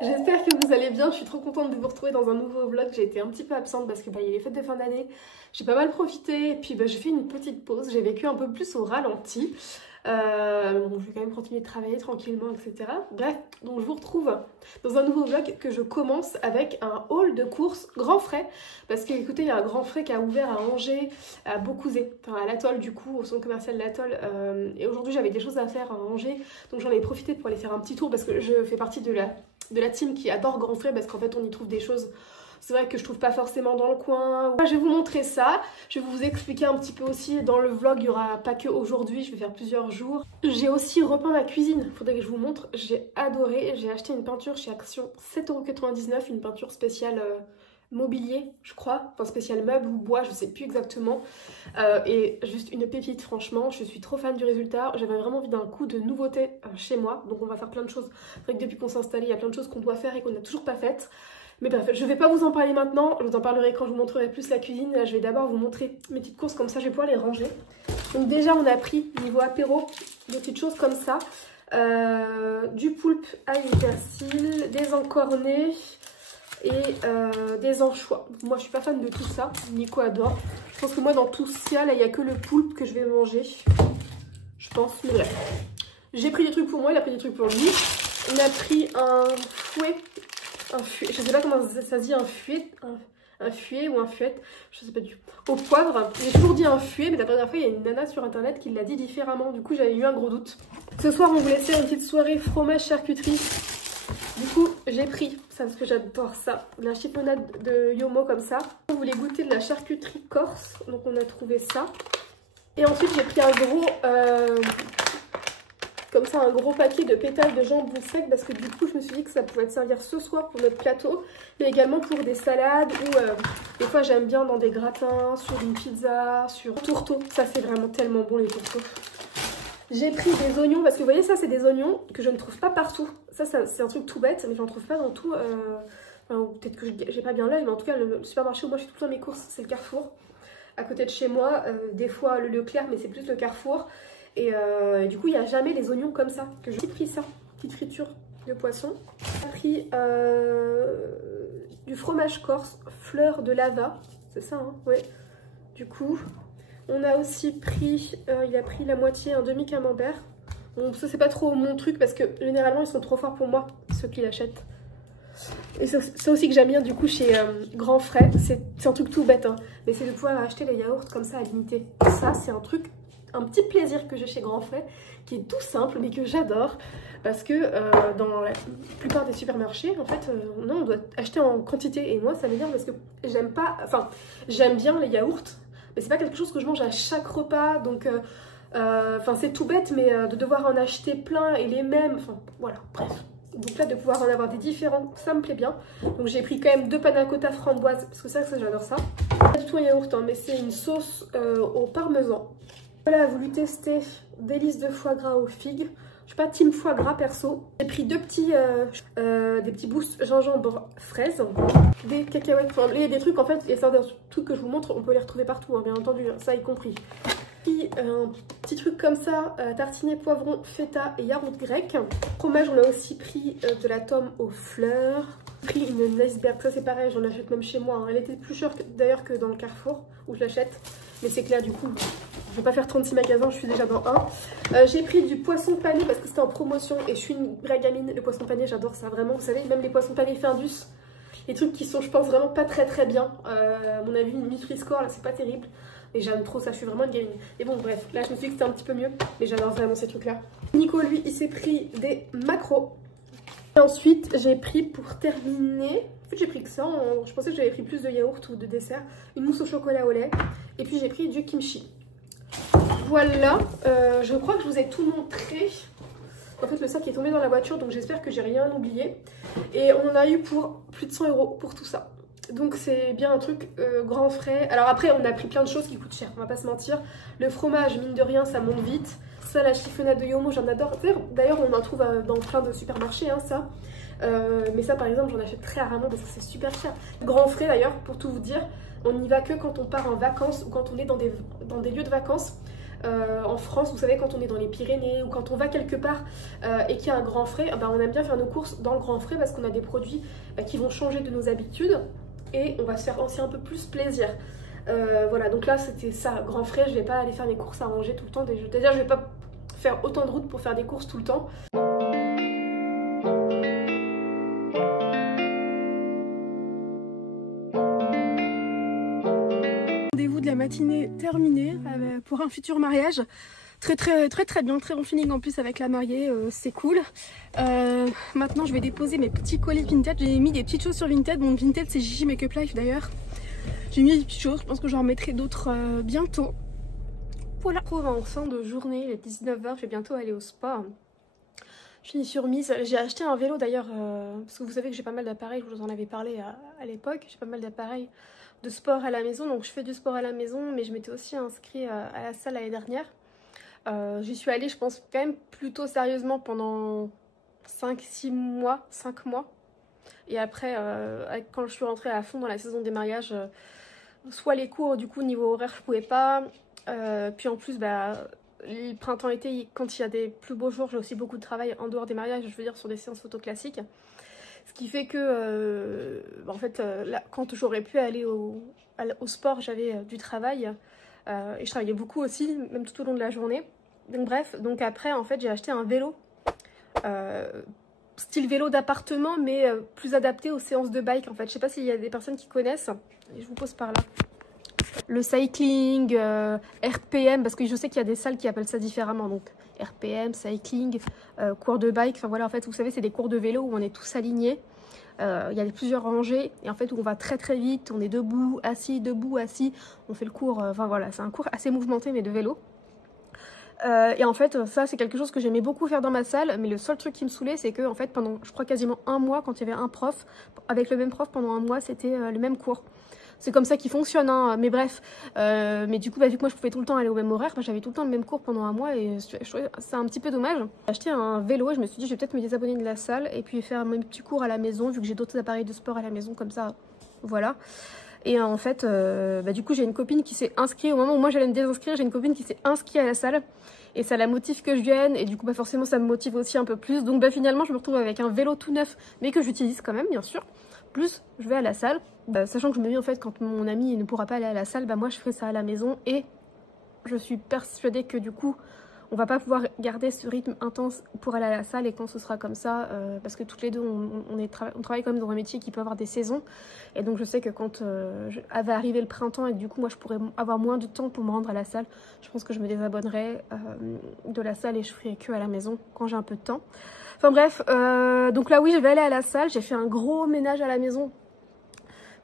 J'espère que vous allez bien, je suis trop contente de vous retrouver dans un nouveau vlog. J'ai été un petit peu absente parce que il y a les fêtes de fin d'année, j'ai pas mal profité et puis j'ai fait une petite pause, j'ai vécu un peu plus au ralenti. Bon, je vais quand même continuer de travailler tranquillement, etc. Bref, donc je vous retrouve dans un nouveau vlog que je commence avec un haul de courses grand frais. Parce que écoutez, il y a un grand frais qui a ouvert à Angers, à Beaucouzé, enfin à l'Atoll du coup, au centre commercial de l'Atoll. Et aujourd'hui j'avais des choses à faire à Angers, donc j'en ai profité pour aller faire un petit tour parce que je fais partie de la team qui adore grand frais parce qu'en fait on y trouve des choses. C'est vrai que je trouve pas forcément dans le coin. Je vais vous montrer ça. Je vais vous expliquer un petit peu aussi dans le vlog. Il n'y aura pas que aujourd'hui, je vais faire plusieurs jours. J'ai aussi repeint ma cuisine. Faudrait que je vous montre. J'ai adoré. J'ai acheté une peinture chez Action 7,99 €. Une peinture spéciale mobilier, je crois. Enfin spéciale meuble ou bois, je sais plus exactement. Et juste une pépite, franchement. Je suis trop fan du résultat. J'avais vraiment envie d'un coup de nouveauté chez moi. Donc on va faire plein de choses. C'est vrai que depuis qu'on s'est installé, il y a plein de choses qu'on doit faire et qu'on n'a toujours pas faites. Mais bref, je vais pas vous en parler maintenant, je vous en parlerai quand je vous montrerai plus la cuisine. Là, je vais d'abord vous montrer mes petites courses, comme ça je vais pouvoir les ranger. Donc déjà, on a pris, niveau apéro, des petites choses comme ça. Du poulpe ail et persil, des encornets et des anchois. Moi, je suis pas fan de tout ça, Nico adore. Je pense que moi, dans tout ce qu'il y a, là, il n'y a que le poulpe que je vais manger. Je pense, mais bref. J'ai pris des trucs pour moi, il a pris des trucs pour lui. On a pris un fouet. Je sais pas comment ça se dit, un fuet ou un fuet, je sais pas du tout. Au poivre, j'ai toujours dit un fuet, mais la dernière fois il y a une nana sur internet qui l'a dit différemment, du coup j'avais eu un gros doute. Ce soir on voulait faire une petite soirée fromage charcuterie, du coup j'ai pris, ça parce que j'adore ça, de la chiffonade de Yomo comme ça. On voulait goûter de la charcuterie corse, donc on a trouvé ça. Et ensuite j'ai pris un gros... comme ça un gros paquet de pétales de jambon sec parce que du coup je me suis dit que ça pouvait te servir ce soir pour notre plateau mais également pour des salades ou des fois j'aime bien dans des gratins, sur une pizza, sur tourteau. Ça c'est vraiment tellement bon les tourteaux. J'ai pris des oignons parce que vous voyez ça c'est des oignons que je ne trouve pas partout. Ça c'est un truc tout bête mais j'en trouve pas dans tout. Enfin, peut-être que j'ai pas bien l'œil mais en tout cas le supermarché où moi je fais tout le temps mes courses c'est le Carrefour. À côté de chez moi, des fois le Leclerc mais c'est plus le Carrefour. Et du coup, il n'y a jamais les oignons comme ça. Que j'ai pris ça, petite friture de poisson. J'ai pris du fromage corse, fleur de lava. C'est ça, hein? Ouais. Du coup, on a aussi pris, il a pris la moitié, un demi-camembert. Bon, ça, c'est pas trop mon truc parce que généralement, ils sont trop forts pour moi, ceux qui l'achètent. Et c'est aussi que j'aime bien du coup chez Grand Frais. C'est un truc tout bête, hein, mais c'est de pouvoir acheter les yaourts comme ça à l'unité. Ça, c'est un truc... un petit plaisir que j'ai chez Grand Frais qui est tout simple mais que j'adore parce que dans la plupart des supermarchés en fait non, on doit acheter en quantité et moi ça m'énerve parce que j'aime pas, enfin j'aime bien les yaourts mais c'est pas quelque chose que je mange à chaque repas donc enfin c'est tout bête mais de devoir en acheter plein et les mêmes, enfin voilà bref. Donc là de pouvoir en avoir des différents ça me plaît bien. Donc j'ai pris quand même 2 panna cotta framboises parce que ça j'adore ça. Pas du tout un yaourt hein, mais c'est une sauce au parmesan. Voilà, a voulu tester délices de foie gras aux figues. Je suis pas team foie gras perso. J'ai pris des petits boosts gingembre fraise, des cacahuètes. Enfin, il y a des trucs en fait, il y a certains trucs que je vous montre, on peut les retrouver partout, hein, bien entendu, ça y compris. Puis un petit truc comme ça, tartinet poivron, feta et yaourt grec. Fromage, on a aussi pris de la tome aux fleurs. Pris une iceberg, ça c'est pareil, j'en achète même chez moi. Hein. Elle était plus chère d'ailleurs que dans le Carrefour où je l'achète, mais c'est clair du coup. Je vais pas faire 36 magasins, je suis déjà dans un. J'ai pris du poisson pané parce que c'était en promotion et je suis une vraie gamine. Le poisson pané, j'adore ça vraiment. Vous savez, même les poissons panés Findus, les trucs qui sont, je pense, vraiment pas très bien. À mon avis, une Nutri-Score, là, c'est pas terrible. Et j'aime trop ça, je suis vraiment une gamine. Et bon, bref, là, je me suis dit que c'était un petit peu mieux. Mais j'adore vraiment ces trucs-là. Nico, lui, il s'est pris des maquereaux. Et ensuite, j'ai pris pour terminer... En fait, j'ai pris que ça. Je pensais que j'avais pris plus de yaourt ou de dessert. Une mousse au chocolat au lait. Et puis, j'ai pris du kimchi. Voilà, je crois que je vous ai tout montré. En fait le sac est tombé dans la voiture donc j'espère que j'ai rien oublié. Et on en a eu pour plus de 100 € pour tout ça. Donc c'est bien un truc grand frais. Alors après on a pris plein de choses qui coûtent cher, on va pas se mentir. Le fromage mine de rien ça monte vite. Ça la chiffonnade de Yomo j'en adore. D'ailleurs on en trouve dans plein de supermarchés hein, ça. Mais ça par exemple j'en achète très rarement parce que c'est super cher. Grand frais d'ailleurs pour tout vous dire. On n'y va que quand on part en vacances ou quand on est dans des lieux de vacances. en France, vous savez, quand on est dans les Pyrénées ou quand on va quelque part et qu'il y a un grand frais, bah, on aime bien faire nos courses dans le grand frais parce qu'on a des produits qui vont changer de nos habitudes et on va se faire aussi un peu plus plaisir. Voilà, donc là c'était ça, grand frais, je vais pas aller faire mes courses à Angers tout le temps. Déjà, je vais pas faire autant de route pour faire des courses tout le temps. Rendez-vous de la matinée terminé pour un futur mariage. Très bien, très bon feeling en plus avec la mariée, c'est cool. Maintenant je vais déposer mes petits colis Vinted. J'ai mis des petites choses sur Vinted. Mon Vinted c'est Gigi Makeup Life d'ailleurs. J'ai mis des petites choses, je pense que j'en remettrai d'autres bientôt. Voilà, en fin de journée, il est 19 h, je vais bientôt aller au spa. Je m'y suis remise. J'ai acheté un vélo d'ailleurs, parce que vous savez que j'ai pas mal d'appareils, je vous en avais parlé à l'époque. J'ai pas mal d'appareils de sport à la maison, donc je fais du sport à la maison, mais je m'étais aussi inscrite à la salle l'année dernière. J'y suis allée, je pense, quand même plutôt sérieusement pendant 5-6 mois, 5 mois. Et après, quand je suis rentrée à fond dans la saison des mariages, soit les cours, du coup, niveau horaire, je pouvais pas. Puis en plus, le printemps-été, quand il y a des plus beaux jours, j'ai aussi beaucoup de travail en dehors des mariages, je veux dire sur des séances photo classiques. Ce qui fait que, en fait, là, quand j'aurais pu aller au sport, j'avais du travail. Et je travaillais beaucoup aussi, même tout au long de la journée. Donc bref, donc après, en fait, j'ai acheté un vélo. Style vélo d'appartement, mais plus adapté aux séances de bike, en fait. Je sais pas s'il y a des personnes qui connaissent. Et je vous pose par là. Le cycling, RPM, parce que je sais qu'il y a des salles qui appellent ça différemment. Donc RPM, cycling, cours de bike. Enfin voilà, en fait, vous savez, c'est des cours de vélo où on est tous alignés. Il y a plusieurs rangées et en fait où on va très vite, on est debout, assis, on fait le cours, enfin voilà, c'est un cours assez mouvementé mais de vélo. Et en fait ça c'est quelque chose que j'aimais beaucoup faire dans ma salle, mais le seul truc qui me saoulait c'est que en fait pendant je crois quasiment un mois, quand il y avait un prof, avec le même prof pendant un mois, c'était le même cours. C'est comme ça qu'il fonctionne, hein. Mais bref. Mais du coup, vu que moi je pouvais tout le temps aller au même horaire, j'avais tout le temps le même cours pendant un mois et je trouvais ça un petit peu dommage. J'ai acheté un vélo et je me suis dit je vais peut-être me désabonner de la salle et puis faire mes petits cours à la maison vu que j'ai d'autres appareils de sport à la maison comme ça. Voilà. Et en fait, du coup, j'ai une copine qui s'est inscrite au moment où moi j'allais me désinscrire. J'ai une copine qui s'est inscrite à la salle et ça la motive que je vienne et du coup, forcément, ça me motive aussi un peu plus. Donc, finalement, je me retrouve avec un vélo tout neuf, mais que j'utilise quand même, bien sûr. Plus, je vais à la salle, sachant que je me dis en fait quand mon ami ne pourra pas aller à la salle, moi je ferai ça à la maison et je suis persuadée que du coup on va pas pouvoir garder ce rythme intense pour aller à la salle et quand ce sera comme ça, parce que toutes les deux on travaille quand même dans un métier qui peut avoir des saisons et donc je sais que quand va arriver le printemps et que du coup moi je pourrais avoir moins de temps pour me rendre à la salle, je pense que je me désabonnerai de la salle et je ferai que à la maison quand j'ai un peu de temps. Enfin bref, donc là oui je vais aller à la salle, j'ai fait un gros ménage à la maison.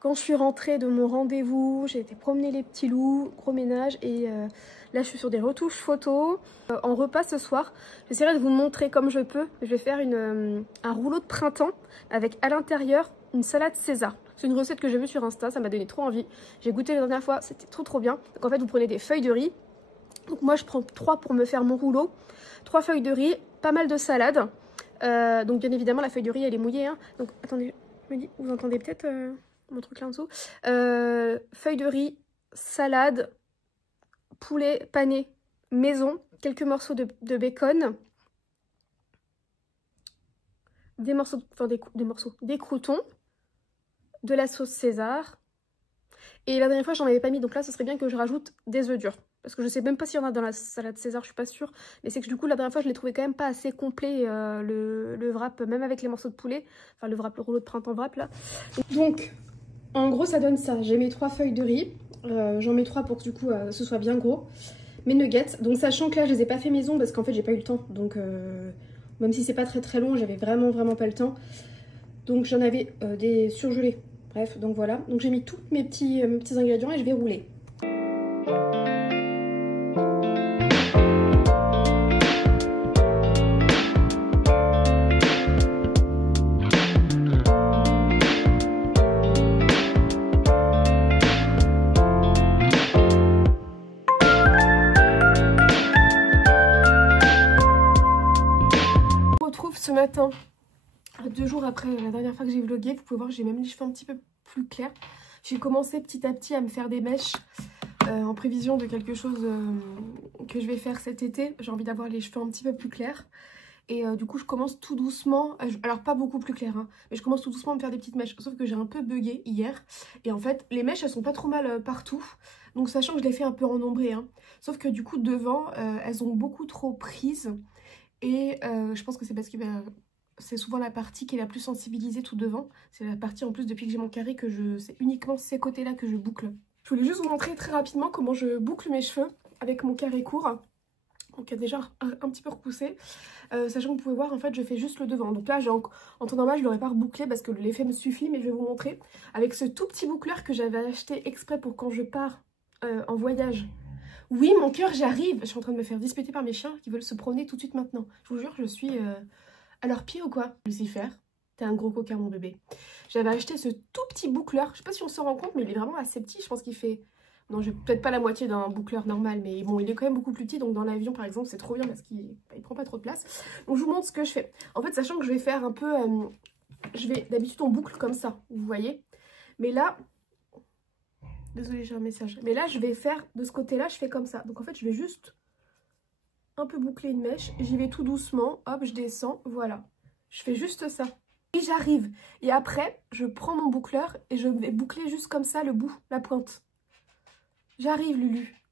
Quand je suis rentrée de mon rendez-vous, j'ai été promener les petits loups, gros ménage et là je suis sur des retouches photos. En repas ce soir, j'essaierai de vous montrer comme je peux. Je vais faire un rouleau de printemps avec à l'intérieur une salade César. C'est une recette que j'ai vue sur Insta, ça m'a donné trop envie. J'ai goûté la dernière fois, c'était trop bien. Donc en fait vous prenez des feuilles de riz. Donc moi je prends 3 pour me faire mon rouleau. 3 feuilles de riz, pas mal de salade. Donc bien évidemment la feuille de riz elle est mouillée. Hein. Donc attendez, vous entendez peut-être mon truc là en dessous. Feuille de riz, salade, poulet pané, maison, quelques morceaux de bacon, des morceaux, des croûtons, de la sauce César. Et la dernière fois j'en avais pas mis, donc là ce serait bien que je rajoute des œufs durs. Parce que je sais même pas s'il y en a dans la salade César, je suis pas sûre. Mais c'est que du coup la dernière fois je l'ai trouvé quand même pas assez complet le wrap, même avec les morceaux de poulet. Enfin le wrap, le rouleau de printemps wrap là. Donc en gros ça donne ça. J'ai mes 3 feuilles de riz. J'en mets 3 pour que du coup ce soit bien gros. Mes nuggets. Donc sachant que là je les ai pas fait maison parce qu'en fait j'ai pas eu le temps. Donc même si c'est pas très long, j'avais vraiment pas le temps. Donc j'en avais des surgelés. Bref, donc voilà. Donc j'ai mis tous mes petits ingrédients et je vais rouler. Ce matin, 2 jours après la dernière fois que j'ai vlogué, vous pouvez voir que j'ai même les cheveux un petit peu plus clairs. J'ai commencé petit à petit à me faire des mèches en prévision de quelque chose que je vais faire cet été. J'ai envie d'avoir les cheveux un petit peu plus clairs. Et du coup je commence tout doucement, alors pas beaucoup plus clair hein, mais je commence tout doucement à me faire des petites mèches. Sauf que j'ai un peu bugué hier. Et en fait les mèches elles sont pas trop mal partout. Donc sachant que je les fais un peu en ombré hein. Sauf que du coup devant elles ont beaucoup trop prise. Et je pense que c'est parce que c'est souvent la partie qui est la plus sensibilisée tout devant. C'est la partie en plus depuis que j'ai mon carré que c'est uniquement ces côtés là que je boucle. Je voulais juste vous montrer très rapidement comment je boucle mes cheveux avec mon carré court. Donc il y a déjà un petit peu repoussé. Sachant que vous pouvez voir en fait je fais juste le devant. Donc là en temps normal je l'aurais pas rebouclé parce que l'effet me suffit. Mais je vais vous montrer avec ce tout petit boucleur que j'avais acheté exprès pour quand je pars en voyage. Oui mon cœur j'arrive. Je suis en train de me faire disputer par mes chiens qui veulent se promener tout de suite maintenant. Je vous jure je suis à leurs pieds ou quoi. Lucifer, t'es un gros coquin mon bébé. J'avais acheté ce tout petit boucleur. Je sais pas si on se rend compte mais il est vraiment assez petit. Je pense qu'il fait... Non, j'ai peut-être pas la moitié d'un boucleur normal, mais bon, il est quand même beaucoup plus petit. Donc dans l'avion, par exemple, c'est trop bien parce qu'il prend pas trop de place. Donc je vous montre ce que je fais. En fait, sachant que je vais faire un peu... d'habitude, on boucle comme ça, vous voyez. Mais là... Désolée, j'ai un message. Mais là, je vais faire... De ce côté-là, je fais comme ça. Donc en fait, je vais juste un peu boucler une mèche. J'y vais tout doucement. Hop, je descends. Voilà. Je fais juste ça. Et j'arrive. Et après, je prends mon boucleur et je vais boucler juste comme ça le bout, la pointe. J'arrive Lulu.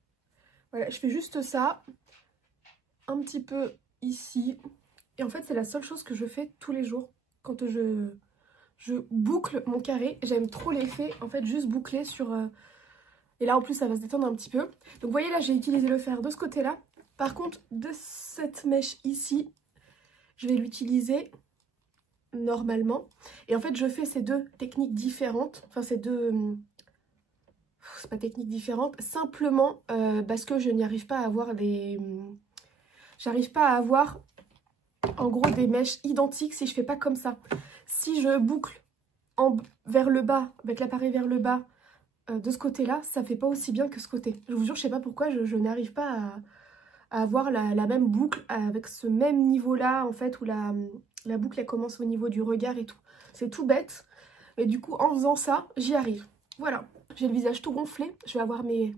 Voilà, je fais juste ça. Un petit peu ici. Et en fait, c'est la seule chose que je fais tous les jours. Quand je boucle mon carré. J'aime trop l'effet, en fait, juste boucler sur... Et là, en plus, ça va se détendre un petit peu. Donc, vous voyez, là, j'ai utilisé le fer de ce côté-là. Par contre, de cette mèche ici, je vais l'utiliser normalement. Et en fait, je fais ces deux techniques différentes. Enfin, ces deux... C'est pas technique différente, simplement parce que je n'y arrive pas à avoir des... J'arrive pas à avoir en gros des mèches identiques si je fais pas comme ça. Si je boucle vers le bas, avec l'appareil vers le bas de ce côté-là, ça fait pas aussi bien que ce côté. Je vous jure, je sais pas pourquoi, je n'arrive pas à avoir la même boucle avec ce même niveau-là en fait, où la boucle elle commence au niveau du regard et tout. C'est tout bête, mais du coup en faisant ça, j'y arrive. Voilà. J'ai le visage tout gonflé. Je vais avoir mes...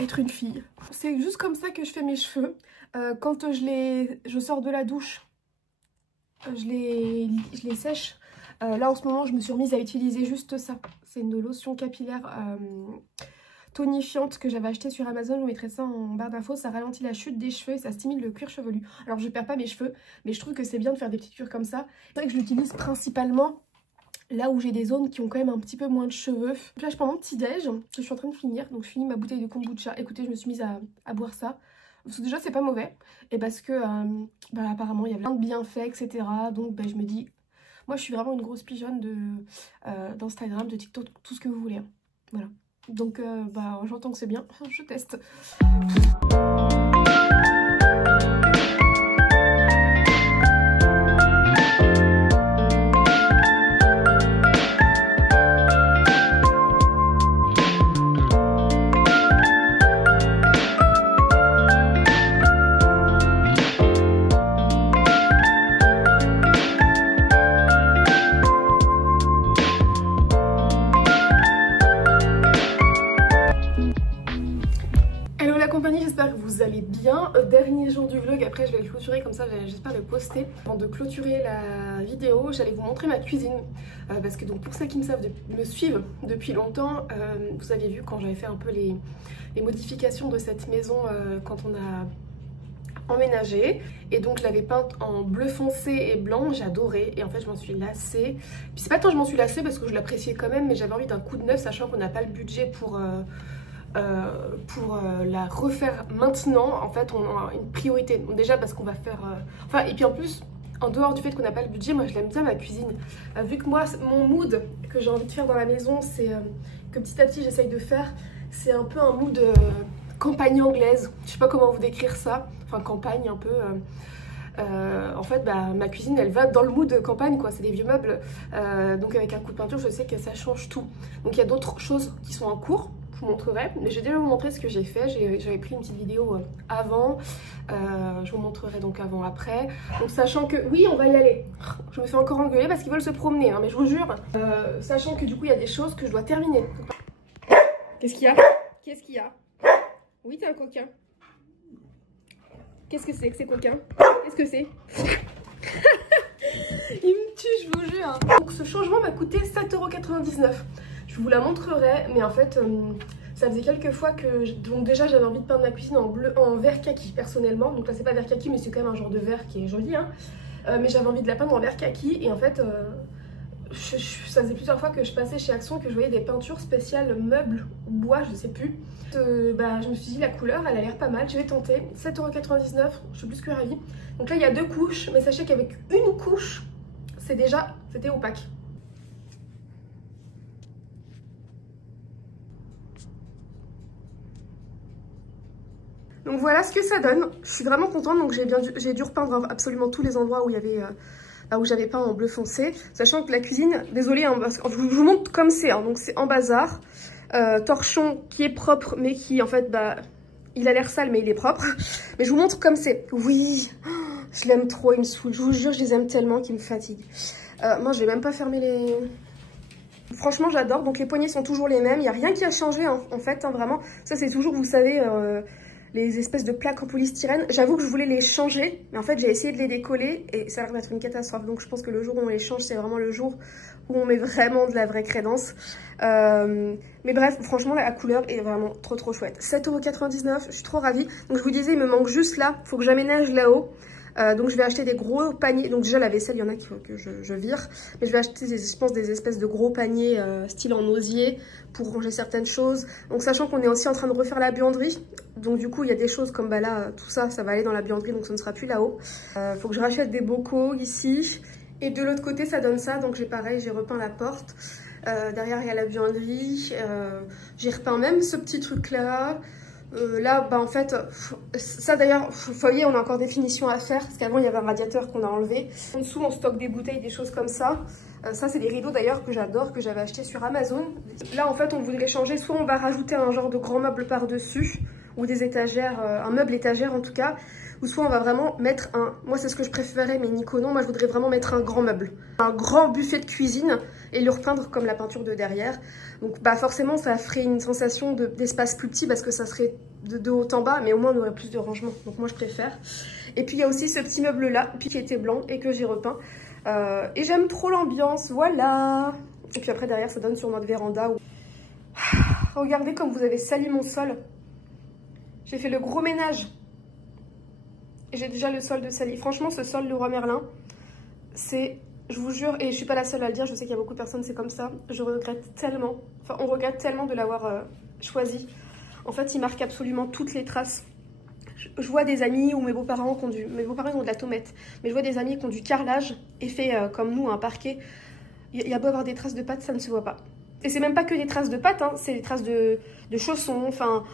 Être une fille. C'est juste comme ça que je fais mes cheveux. Quand je sors de la douche, je les sèche. Là en ce moment, je me suis remise à utiliser juste ça. C'est une lotion capillaire tonifiante que j'avais acheté sur Amazon. Je vous mettrai ça en barre d'infos. Ça ralentit la chute des cheveux et ça stimule le cuir chevelu. Alors je perds pas mes cheveux, mais je trouve que c'est bien de faire des petites cures comme ça. C'est vrai que je l'utilise principalement là où j'ai des zones qui ont quand même un petit peu moins de cheveux. Donc là je prends mon petit déj que je suis en train de finir. Donc je finis ma bouteille de kombucha. Écoutez, je me suis mise à boire ça. Parce que déjà c'est pas mauvais. Et parce que apparemment il y a plein de bienfaits, etc. Donc je me dis, moi je suis vraiment une grosse pigeonne d'Instagram, de TikTok, tout ce que vous voulez. Hein. Voilà. Donc j'entends que c'est bien. Je teste. J'espère que vous allez bien. Dernier jour du vlog, après je vais le clôturer comme ça, j'espère le poster. Avant de clôturer la vidéo, j'allais vous montrer ma cuisine parce que donc pour ceux qui me suivent depuis longtemps, vous aviez vu quand j'avais fait un peu les modifications de cette maison quand on a emménagé, et donc je l'avais peinte en bleu foncé et blanc, j'adorais, et en fait je m'en suis lassée. Puis c'est pas tant que je m'en suis lassée parce que je l'appréciais quand même, mais j'avais envie d'un coup de neuf, sachant qu'on n'a pas le budget pour la refaire maintenant. En fait on a une priorité, donc déjà parce qu'on va faire et puis en plus en dehors du fait qu'on n'a pas le budget, moi je l'aime bien ma cuisine, vu que moi mon mood que j'ai envie de faire dans la maison, c'est que petit à petit j'essaye de faire, c'est un peu un mood campagne anglaise, je sais pas comment vous décrire ça, enfin campagne un peu en fait ma cuisine elle va dans le mood de campagne quoi, c'est des vieux meubles, donc avec un coup de peinture je sais que ça change tout. Donc il y a d'autres choses qui sont en cours, je vous montrerai, mais je vais déjà vous montrer ce que j'ai fait. J'avais pris une petite vidéo avant, je vous montrerai donc avant après. Donc sachant que, oui on va y aller, je me fais encore engueuler parce qu'ils veulent se promener, hein, mais je vous jure, sachant que du coup il y a des choses que je dois terminer. Qu'est-ce qu'il y a? Qu'est-ce qu'il y a? Oui, t'es un coquin. Qu'est-ce que c'est que ces coquins? Qu'est-ce que c'est? Il me tue, je vous jure. Donc ce changement m'a coûté 7,99 €. Je vous la montrerai, mais en fait, ça faisait quelques fois que... Donc déjà, j'avais envie de peindre ma cuisine en vert kaki, personnellement. Donc là, c'est pas vert kaki, mais c'est quand même un genre de vert qui est joli. Hein. Mais j'avais envie de la peindre en vert kaki. Et en fait, ça faisait plusieurs fois que je passais chez Action que je voyais des peintures spéciales meubles ou bois, je sais plus. Je me suis dit, la couleur, elle a l'air pas mal. Je vais tenter. 7,99 €, je suis plus que ravie. Donc là, il y a 2 couches, mais sachez qu'avec une couche, c'était opaque. Donc voilà ce que ça donne. Je suis vraiment contente. Donc j'ai dû repeindre absolument tous les endroits où il y avait où j'avais peint en bleu foncé. Sachant que la cuisine, désolée, hein, parce que je vous montre comme c'est. Hein, donc c'est en bazar. Torchon qui est propre, mais qui en fait, il a l'air sale, mais il est propre. Mais je vous montre comme c'est. Oui, je l'aime trop, il me saoule. Je vous jure, je les aime tellement qu'ils me fatiguent. Moi, je vais même pas fermer les... Franchement, j'adore. Donc les poignées sont toujours les mêmes. Il n'y a rien qui a changé en fait, hein, vraiment. Ça, c'est toujours, vous savez... les espèces de plaques en polystyrène. J'avoue que je voulais les changer, mais en fait j'ai essayé de les décoller et ça a l'air d'être une catastrophe. Donc je pense que le jour où on les change, c'est vraiment le jour où on met vraiment de la vraie crédence. Mais bref, franchement la couleur est vraiment trop chouette. 7,99 €, je suis trop ravie. Donc je vous disais, il me manque juste là, il faut que j'aménage là-haut. Donc je vais acheter des gros paniers. Donc déjà la vaisselle, il y en a qu'il faut que je vire. Mais je vais acheter, je pense, des espèces de gros paniers style en osier pour ranger certaines choses. Donc sachant qu'on est aussi en train de refaire la buanderie. Donc du coup il y a des choses comme là, tout ça, ça va aller dans la buanderie. Donc ça ne sera plus là-haut. Faut que je rachète des bocaux ici. Et de l'autre côté ça donne ça. Donc j'ai pareil, j'ai repeint la porte. Derrière il y a la buanderie. J'ai repeint même ce petit truc là. Là, en fait, ça d'ailleurs, vous voyez, on a encore des finitions à faire parce qu'avant il y avait un radiateur qu'on a enlevé. En dessous, on stocke des bouteilles, des choses comme ça. Ça, c'est des rideaux d'ailleurs que j'adore, que j'avais acheté sur Amazon. Là, en fait, on voudrait changer. Soit on va rajouter un genre de grand meuble par-dessus ou des étagères, un meuble étagère en tout cas. Ou soit on va vraiment mettre un... Moi, c'est ce que je préférais, mais Nico, non. Moi, je voudrais vraiment mettre un grand meuble. Un grand buffet de cuisine et le repeindre comme la peinture de derrière. Donc, forcément, ça ferait une sensation d'espace plus petit parce que ça serait de haut en bas, mais au moins, on aurait plus de rangement. Donc, moi, je préfère. Et puis, il y a aussi ce petit meuble-là, qui était blanc et que j'ai repeint. Et j'aime trop l'ambiance, voilà. Et puis après, derrière, ça donne sur notre véranda. Regardez comme vous avez sali mon sol. J'ai fait le gros ménage. Et j'ai déjà le sol de sali. Franchement, ce sol Leroy Merlin, c'est, je vous jure, et je suis pas la seule à le dire, je sais qu'il y a beaucoup de personnes, c'est comme ça. Je regrette tellement, enfin, on regrette tellement de l'avoir choisi. En fait, il marque absolument toutes les traces. Je vois des amis ou mes beaux-parents qui ont mes beaux-parents ont de la tomate, mais je vois des amis qui ont du carrelage et fait comme nous, un parquet. Il y a beau avoir des traces de pâtes, ça ne se voit pas. Et c'est même pas que des traces de pâtes, hein, c'est des traces de chaussons, enfin...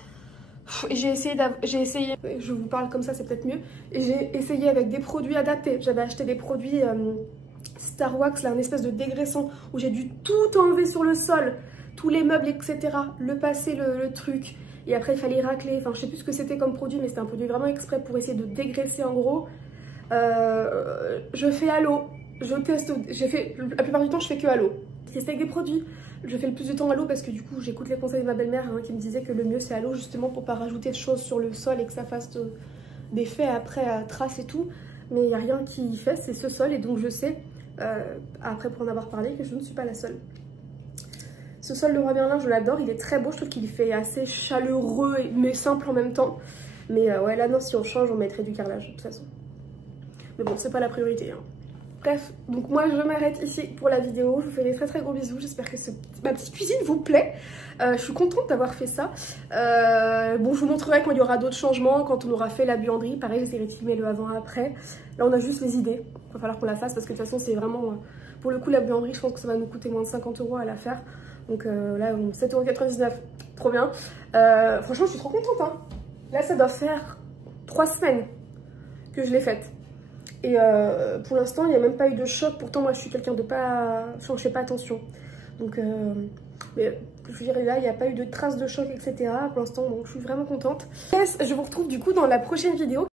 J'ai essayé, je vous parle comme ça, c'est peut-être mieux. Et j'ai essayé avec des produits adaptés. J'avais acheté des produits Star Wax, là, une espèce de dégraissant où j'ai dû tout enlever sur le sol, tous les meubles, etc. Le passer, le truc. Et après, il fallait racler. Enfin, je sais plus ce que c'était comme produit, mais c'était un produit vraiment exprès pour essayer de dégraisser en gros. Je fais à l'eau. Je teste. La plupart du temps, je fais que à l'eau. C'est avec des produits. Je fais le plus de temps à l'eau parce que du coup j'écoute les conseils de ma belle-mère hein, qui me disait que le mieux c'est à l'eau justement pour pas rajouter de choses sur le sol et que ça fasse d'effets après à traces et tout. Mais il n'y a rien qui y fait, c'est ce sol et donc je sais, après pour en avoir parlé, que je ne suis pas la seule. Ce sol Leroy Merlin je l'adore, il est très beau, je trouve qu'il fait assez chaleureux mais simple en même temps. Mais ouais là non, si on change on mettrait du carrelage de toute façon. Mais bon c'est pas la priorité hein. Bref, donc moi je m'arrête ici pour la vidéo, je vous fais des très gros bisous, j'espère que ma petite cuisine vous plaît. Je suis contente d'avoir fait ça. Bon, je vous montrerai quand il y aura d'autres changements, quand on aura fait la buanderie. Pareil, j'essaierai de filmer le avant-après. Là, on a juste les idées, il va falloir qu'on la fasse parce que de toute façon, c'est vraiment... Pour le coup, la buanderie, je pense que ça va nous coûter moins de 50 € à la faire. Donc là, 7,99 €, trop bien. Franchement, je suis trop contente. Hein. Là, ça doit faire 3 semaines que je l'ai faite. Et pour l'instant, il n'y a même pas eu de choc. Pourtant, moi, je suis quelqu'un de pas... Enfin, je fais pas attention. Donc, mais je dirais là, il n'y a pas eu de traces de choc, etc. Pour l'instant, donc je suis vraiment contente. Je vous retrouve du coup dans la prochaine vidéo.